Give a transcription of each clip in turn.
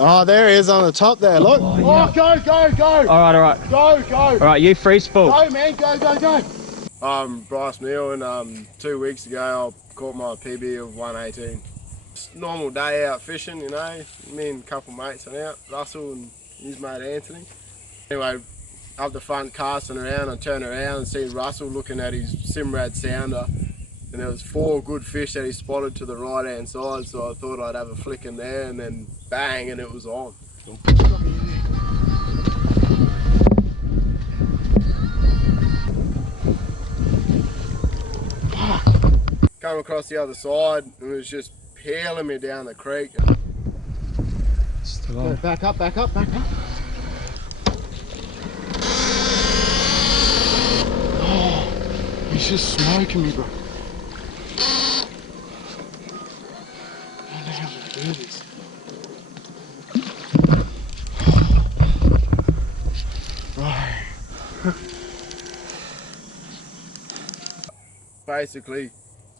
Oh, there he is on the top there, look. Oh, yeah. Go! Alright. Go! Alright, you free spool. Go, man, go! Bryce Neal, and 2 weeks ago I caught my PB of 118. Just normal day out fishing, you know, me and a couple mates went out, Russell and his mate Anthony. Anyway, up the front casting around, I turned around and see Russell looking at his Simrad sounder, and there was 4 good fish that he spotted to the right hand side, so I thought I'd have a flick in there, and then bang, and it was on. Come across the other side and it was just peeling me down the creek. Go, back up. Oh, he's just smoking me, bro. I don't know how to do this. Bro. Basically,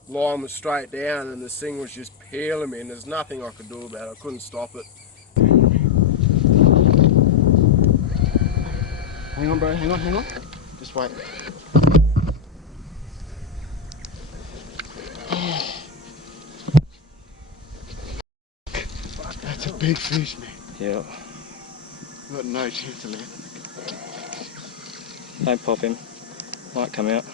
line was straight down and this thing was just peeling me and there's nothing I could do about it. I couldn't stop it. Hang on, bro, hang on. Just wait. Oh. That's a big fish, man. Yeah. I've got no chance of landing. Don't pop him. Might come out.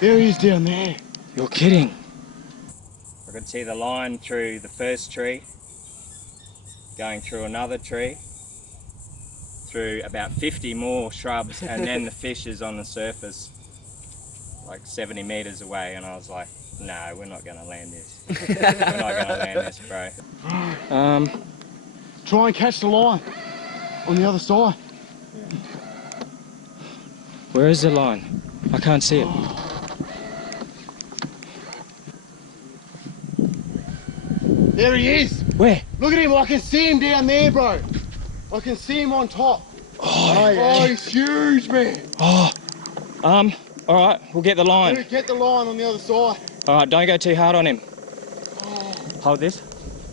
There he is down there. You're kidding. I could see the line through the first tree, going through another tree, through about 50 more shrubs, and then the fish is on the surface like 70 meters away, and I was like, no, we're not going to land this. We're not going to land this, bro. Try and catch the line on the other side. Where is the line? I can't see it. There he is. Where? Look at him, I can see him down there, bro. I can see him on top. Oh, yeah. Oh, he's huge, man. Oh, alright, we'll get the line. Dude, get the line on the other side. Alright, don't go too hard on him. Oh. Hold this.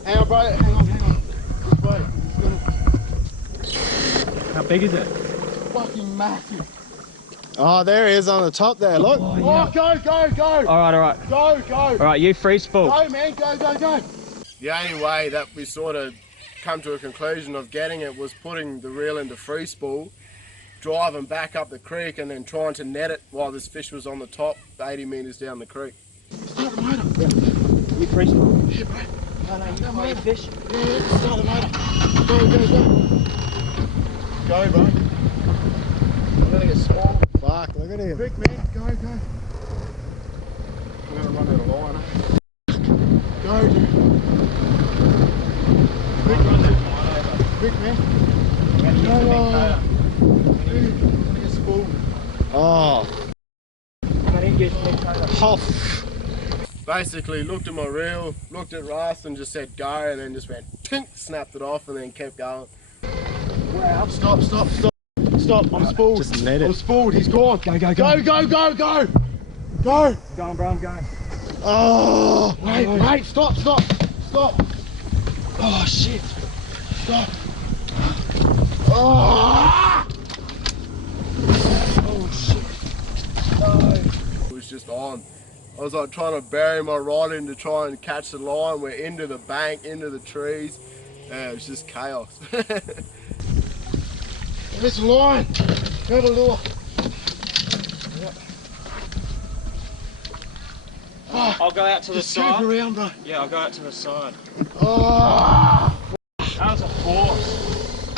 Hang on, bro, hang on. Wait, How big is it? fucking massive. Oh, there he is on the top there, look. Oh, yeah. Oh, go. Alright. Go. Alright, you free spool. Go, man, go. The only way that we sort of come to a conclusion of getting it was putting the reel into free spool, driving back up the creek and then trying to net it while this fish was on the top 80 metres down the creek. Start the motor. Yeah. You free spool? Yeah, bro. No, you got your fish. Yeah, start the motor. Go, bro. I'm gonna get small. Fuck, look at him. Quick, man, go. I'm gonna run out of line, Go, dude. Quick, run that line over. Quick, man. Dude, I'm gonna get spooled. Oh. I'm gonna get Oh. Basically looked at my reel, looked at Russ and just said go, and then just went tink, snapped it off and then kept going. Wow. Stop. I'm spooled. Just let it. I'm spooled. He's gone. Go. Go. Going, bro, I'm going. Oh. Wait. Stop. Oh, shit. Stop. Oh. Oh, shit. No. It was just on. I was like trying to bury my rod in to try and catch the line. We're into the bank, into the trees. It was just chaos. This line. Grab a lure. I'll go out to the Just side. scoop around, bro. Yeah, I'll go out to the side. Oh. That was a force.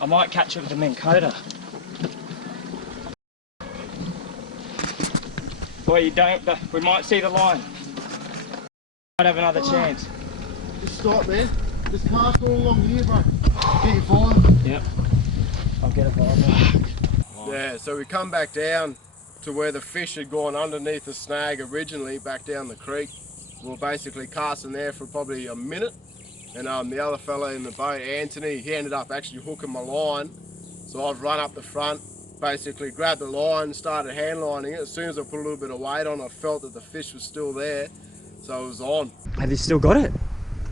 I might catch it with the Minn Kota. Boy, you don't. We might see the line. Might have another chance. Just stop, man. Just cast all along here, bro. Get your fire. Yep. I'll get a fire. Yeah, so we come back down to where the fish had gone underneath the snag originally, back down the creek. We were basically casting there for probably a minute, and the other fella in the boat, Anthony, he ended up actually hooking my line. So I've run up the front, basically grabbed the line, started hand lining it. As soon as I put a little bit of weight on, I felt that the fish was still there, so it was on. Have you still got it?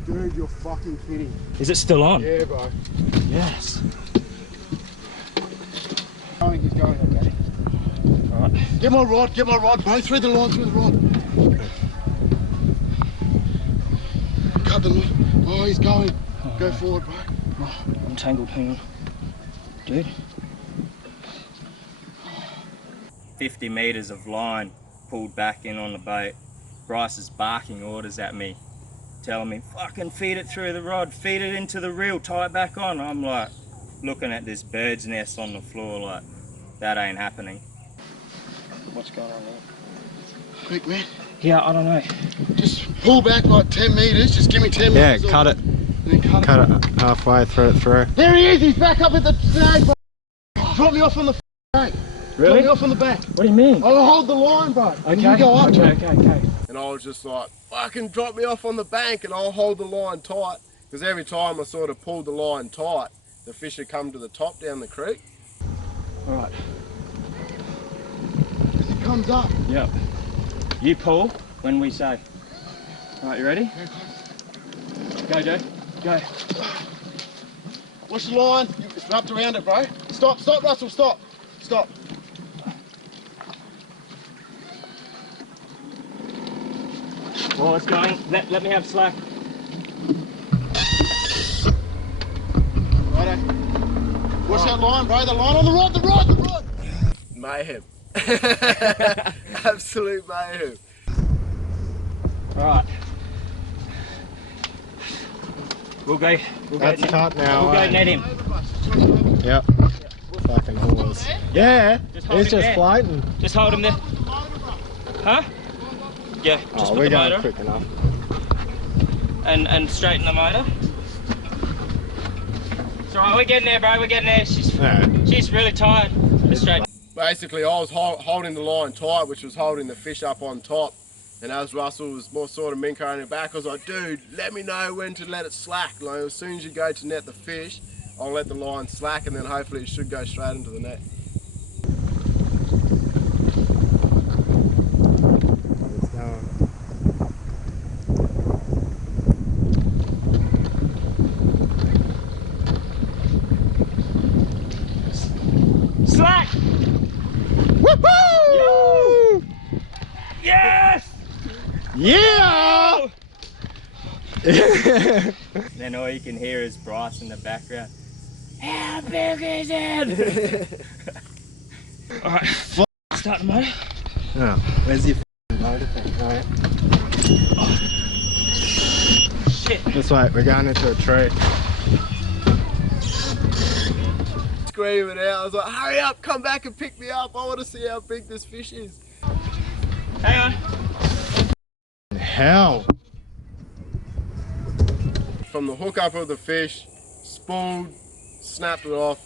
Dude, you're fucking kidding. Is it still on? Yeah, bro. Yes. He's going, okay. Alright. Get my rod, bro. Thread the line through the rod. Cut the line. Oh, he's going. Oh, Go no. forward, bro. Oh, I'm tangled, hang on. Dude. 50 metres of line pulled back in on the boat. Bryce is barking orders at me, telling me, fucking feed it through the rod, feed it into the reel, tie it back on. I'm like, looking at this bird's nest on the floor like, that ain't happening. What's going on there? Quick, man. Yeah, I don't know. Just pull back like 10 metres. Just give me 10 Yeah, metres. cut it. And then Cut it halfway, thread it through. There he is. He's back up at the snag, bro. Drop me off on the bank. Really? Drop me off on the back. What do you mean? I'll hold the line, bro. Okay, You go up. okay. And I was just like, fucking drop me off on the bank and I'll hold the line tight. Because every time I sort of pulled the line tight, the fish would come to the top down the creek. Alright. As he comes up. Yep. You pull when we say. Alright, you ready? Go, Joe. Go. Watch the line. It's wrapped around it, bro. Stop, Russell, stop. Stop. Oh, it's going. Let me have slack. Righto. Watch that line, bro. The line on the rod. Mayhem. Absolute mayhem. Alright. We'll go That's cut now. We'll go net him. Yep. Fucking horse. Yeah, Just hold he's him just there. floating. Just hold him there. Huh? Yeah, just Oh, put we're the going motor quick enough. and straighten the motor. It's alright, we're getting there, bro, we're getting there. She's really tired. Just straight. Basically, I was holding the line tight, which was holding the fish up on top. And as Russell was more sort of mincoing it back, I was like, dude, let me know when to let it slack. Like, as soon as you go to net the fish, I'll let the line slack and then hopefully it should go straight into the net. It's going. Slack! Woohoo! Yes! Yeah! Then all you can hear is Bryce in the background. How big is it? Alright, start the motor. Oh, where's your motor thing? Right. Shit. This way, we're going into a tree. Screaming out, I was like, hurry up, come back and pick me up. I want to see how big this fish is. Hang on. Hell. From the hookup of the fish, spooled, snapped it off,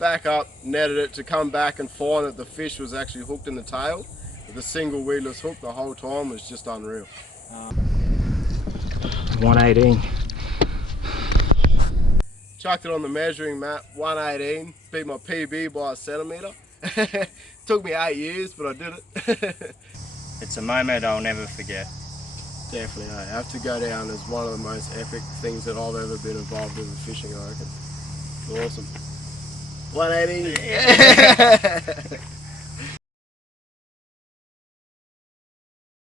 back up, netted it to come back and find that the fish was actually hooked in the tail. With a single weedless hook the whole time was just unreal. 118. Chucked it on the measuring map, 118, beat my PB by a centimetre. Took me 8 years, but I did it. It's a moment I'll never forget. Definitely, I have to go down as one of the most epic things that I've ever been involved in fishing, I reckon. Awesome. 180.